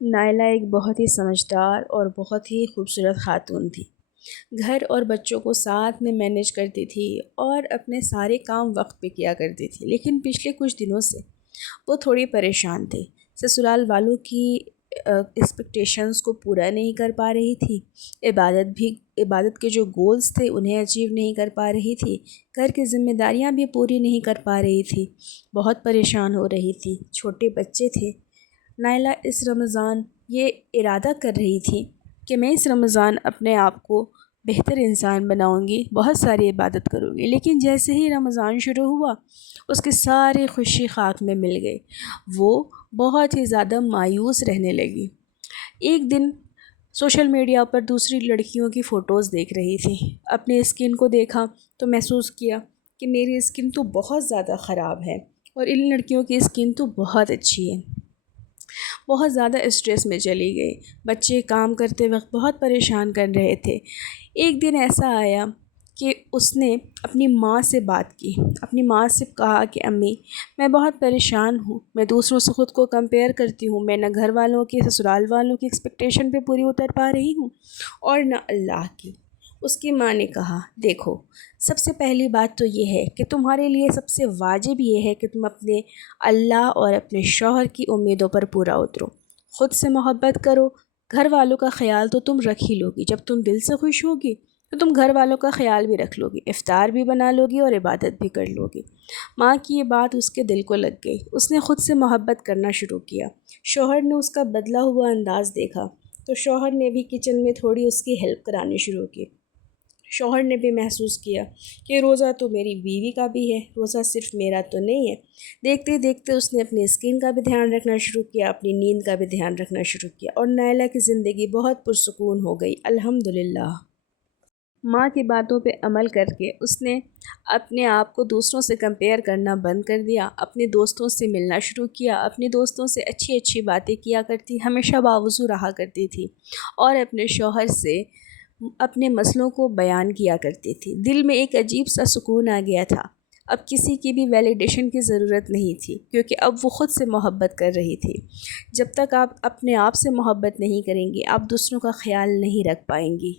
نائلہ ایک بہت ہی سمجھدار اور بہت ہی خوبصورت خاتون تھی۔ گھر اور بچوں کو ساتھ میں مینیج کرتی تھی اور اپنے سارے کام وقت پہ کیا کرتی تھی، لیکن پچھلے کچھ دنوں سے وہ تھوڑی پریشان تھی۔ سسرال والوں کی ایکسپیکٹیشنز کو پورا نہیں کر پا رہی تھی، عبادت کے جو گولز تھے انہیں اچیو نہیں کر پا رہی تھی، گھر کی ذمہ داریاں بھی پوری نہیں کر پا رہی تھی، بہت پریشان ہو رہی تھی، چھوٹے بچے تھے۔ نائلہ اس رمضان یہ ارادہ کر رہی تھی کہ میں اس رمضان اپنے آپ کو بہتر انسان بناؤں گی، بہت ساری عبادت کروں گی، لیکن جیسے ہی رمضان شروع ہوا اس کی ساری خوشی خاک میں مل گئی۔ وہ بہت ہی زیادہ مایوس رہنے لگی۔ ایک دن سوشل میڈیا پر دوسری لڑکیوں کی فوٹوز دیکھ رہی تھی، اپنی اسکن کو دیکھا تو محسوس کیا کہ میری اسکن تو بہت زیادہ خراب ہے اور ان لڑکیوں کی اسکن تو بہت اچھی ہے۔ بہت زیادہ اسٹریس میں چلی گئی، بچے کام کرتے وقت بہت پریشان کر رہے تھے۔ ایک دن ایسا آیا کہ اس نے اپنی ماں سے بات کی، اپنی ماں سے کہا کہ امی میں بہت پریشان ہوں، میں دوسروں سے خود کو کمپیئر کرتی ہوں، میں نہ گھر والوں کی سسرال والوں کی ایکسپیکٹیشن پہ پوری اتر پا رہی ہوں اور نہ اللہ کی۔ اس کی ماں نے کہا دیکھو، سب سے پہلی بات تو یہ ہے کہ تمہارے لیے سب سے واجب یہ ہے کہ تم اپنے اللہ اور اپنے شوہر کی امیدوں پر پورا اترو، خود سے محبت کرو۔ گھر والوں کا خیال تو تم رکھ ہی لو گی، جب تم دل سے خوش ہوگی تو تم گھر والوں کا خیال بھی رکھ لو گی، افطار بھی بنا لو گی اور عبادت بھی کر لو گی۔ ماں کی یہ بات اس کے دل کو لگ گئی، اس نے خود سے محبت کرنا شروع کیا۔ شوہر نے اس کا بدلا ہوا انداز دیکھا تو شوہر نے بھی کچن میں تھوڑی اس کی ہیلپ کرانی شروع کی۔ شوہر نے بھی محسوس کیا کہ روزہ تو میری بیوی کا بھی ہے، روزہ صرف میرا تو نہیں ہے۔ دیکھتے دیکھتے اس نے اپنی اسکن کا بھی دھیان رکھنا شروع کیا، اپنی نیند کا بھی دھیان رکھنا شروع کیا، اور نائلہ کی زندگی بہت پرسکون ہو گئی الحمدللہ۔ ماں کی باتوں پہ عمل کر کے اس نے اپنے آپ کو دوسروں سے کمپیئر کرنا بند کر دیا، اپنے دوستوں سے ملنا شروع کیا، اپنے دوستوں سے اچھی اچھی باتیں کیا کرتی، ہمیشہ باوضو رہا کرتی تھی اور اپنے شوہر سے اپنے مسئلوں کو بیان کیا کرتی تھی۔ دل میں ایک عجیب سا سکون آ گیا تھا، اب کسی کی بھی ویلیڈیشن کی ضرورت نہیں تھی، کیونکہ اب وہ خود سے محبت کر رہی تھی۔ جب تک آپ اپنے آپ سے محبت نہیں کریں گی آپ دوسروں کا خیال نہیں رکھ پائیں گی۔